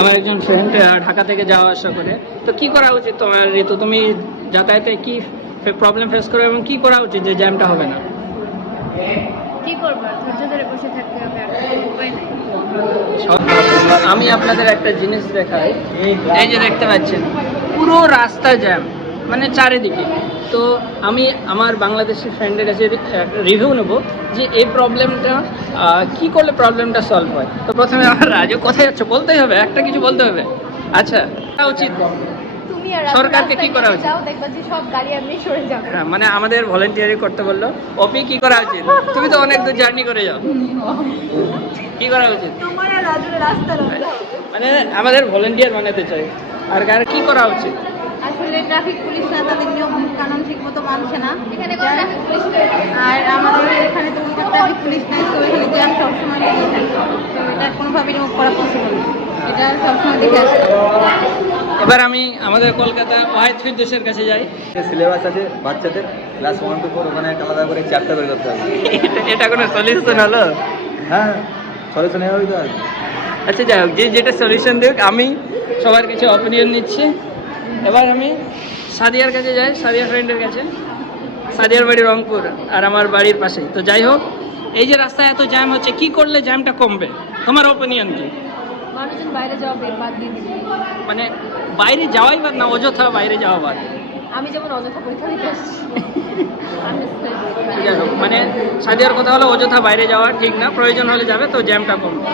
আমার একজন ফ্রেন্ড ঢাকা থেকে যাওয়া আসা করে। তো কি করা উচিত তোমার ঋতু? তুমি যাতায়াতে কি প্রবলেম ফেস করো এবং কি করা উচিত যে জ্যামটা হবে না? কি করবো, ধৈর্য ধরে বসে থাকতে হবে, আর কোনো উপায় নাই। আমি আপনাদের একটা জিনিস দেখাই। এই যে দেখতে পাচ্ছেন পুরো রাস্তা জ্যাম, মানে চারিদিকে। তো আমি আমার বাংলাদেশি ফ্রেন্ডের কাছে রিভিউ নেব যে এই প্রবলেমটা কি করলে প্রবলেমটা সলভ হয়। তো প্রথমে আমার রাজু, কোথায় যাচ্ছ? বলতেই হবে, একটা কিছু বলতে হবে। আচ্ছা, করা উচিত তুমি আর সরকারকে কি করা উচিত? যাও, দেখবা যে সব গাড়ি এমনি সরে যাবে। হ্যাঁ, মানে আমাদের ভলেন্টিয়ারি করতে বললো। অপি, কি করা উচিত? তুমি তো অনেক দূর জার্নি করে যাও, কি করা উচিত? তোমার আর রাজুর রাস্তা মানে আমাদের ভলেন্টিয়ার বানাতে চাই। আর কি করা উচিত? আসলে ট্রাফিক পুলিশরা তাদের নিয়ম কানুন ঠিক মতো মানছে না এখানে, ট্রাফিক পুলিশ আর আমাদের এখানে তো উল্টো ট্রাফিক পুলিশ নাই, তো এখানে জ্যাম সবসময় লেগে থাকে। তো এটা কোনোভাবেই রিমুভ করা পসিবল না, এটা সবসময় দেখে আসতে হবে। এবার আমি আমাদের কলকাতা ওয়াহিদ ফিরদৌসের কাছে যাই। সিলেবাস আছে বাচ্চাদের ক্লাস 1 to 4, ওখানে একটা আলাদা করে চ্যাপ্টার বের করতে হবে। এটা কোনো সলিউশন হলো? হ্যাঁ, সলিউশন এভাবেই তো আর কি। আচ্ছা, যাই হোক, যে যেটা সলিউশন দেখ, আমি সবার কাছে অপিনিয়ন নিচ্ছি। এবার আমি সাদিয়ার কাছে যাই, সাদিয়ার ফ্রেন্ডের কাছে। সাদিয়ার বাড়ি রংপুর আর আমার বাড়ির পাশেই। তো যাই হোক, এই যে রাস্তায় এত জ্যাম হচ্ছে, কি করলে জ্যামটা কমবে? তোমার অপিনিয়ন কি? মানুষজন বাইরে যাওয়া বাদ দিয়ে দিবে। মানে বাইরে যাওয়াই বাদ না, অযথা বাইরে যাওয়া বাদ। আমি যেমন অযথা পরীক্ষা দিতে আসছি, যাই হোক, মানে সাদিয়ার কথা হলো অযথা বাইরে যাওয়া ঠিক না, প্রয়োজন হলে যাবে, তো জ্যামটা কমবে।